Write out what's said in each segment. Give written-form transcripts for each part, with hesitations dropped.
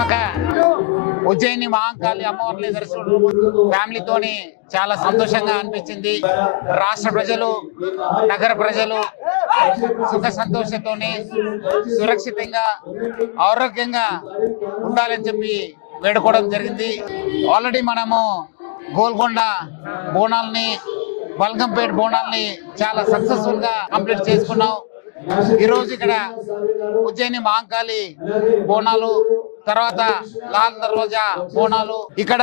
చారిత్రాత్మక ఉజ్జయిని మహాంకాళి అమ్మవారిని దర్శించడం ఫ్యామిలీతోని చాలా సంతోషంగా అనిపించింది. రాష్ట్ర ప్రజలు, నగర ప్రజలు సుఖ సంతోషంతోని సురక్షితంగా ఆరోగ్యంగా ఉండాలని చెప్పి వేడుకోవడం జరిగింది. ఆల్రెడీ మనము గోల్కొండ బోనాల్ని, బల్కంపేట్ బోనాల్ని చాలా సక్సెస్ఫుల్ గా కంప్లీట్ చేసుకున్నాం. ఈరోజు ఇక్కడ ఉజ్జయిని మహాంకాళి బోనాలు, తర్వాత లాల్ దర్వాజా బోనాలు, ఇక్కడ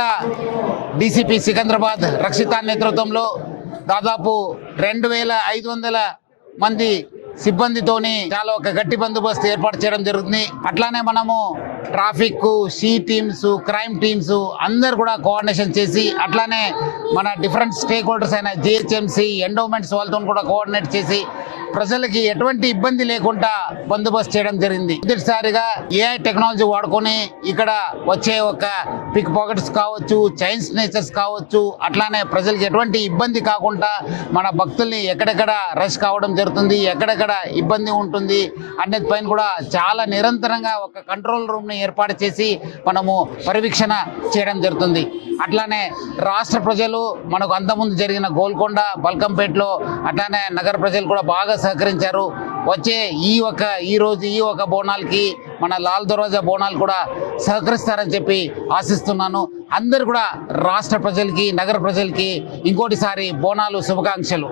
డీసీపీ సికింద్రాబాద్ రక్షిత నేతృత్వంలో దాదాపు 2500 మంది సిబ్బందితోని చాలా ఒక గట్టి బందోబస్తు ఏర్పాటు చేయడం జరుగుతుంది. అట్లానే మనము traffic, she teams, crime teams అందరు కూడా కోఆర్డినేషన్ చేసి, అట్లానే మన డిఫరెంట్ స్టేక్ హోల్డర్స్ అయిన జిహెచ్ఎంసీ, ఎండోమెంట్స్ వాళ్ళతో కూడా కోఆర్డినేట్ చేసి ప్రజలకి ఎటువంటి ఇబ్బంది లేకుండా బందోబస్తు చేయడం జరిగింది. మొదటిసారిగా ఏఐ టెక్నాలజీ వాడుకొని ఇక్కడ వచ్చే ఒక పిక్ పాకెట్స్ కావచ్చు, చైన్ స్నేచర్స్ కావచ్చు, అట్లానే ప్రజలకి ఎటువంటి ఇబ్బంది కాకుండా మన భక్తుల్ని ఎక్కడెక్కడ రష్ కావడం జరుగుతుంది, ఎక్కడెక్కడ ఇబ్బంది ఉంటుంది అనేది పైన కూడా చాలా నిరంతరంగా ఒక కంట్రోల్ రూమ్ ని ఏర్పాటు చేసి మనము పర్యవేక్షణ చేయడం జరుగుతుంది. అట్లానే రాష్ట్ర ప్రజలు మనకు అంతకుముందు జరిగిన గోల్కొండ, బల్కంపేటలో అట్లానే నగర ప్రజలు కూడా బాగా సహకరించారు. వచ్చే ఈ రోజు ఈ ఒక బోనాలకి మన లాల్ దర్వాజా బోనాలు కూడా సహకరిస్తారని చెప్పి ఆశిస్తున్నాను. అందరు కూడా రాష్ట్ర ప్రజలకి, నగర ప్రజలకి ఇంకోటిసారి బోనాలు శుభాకాంక్షలు.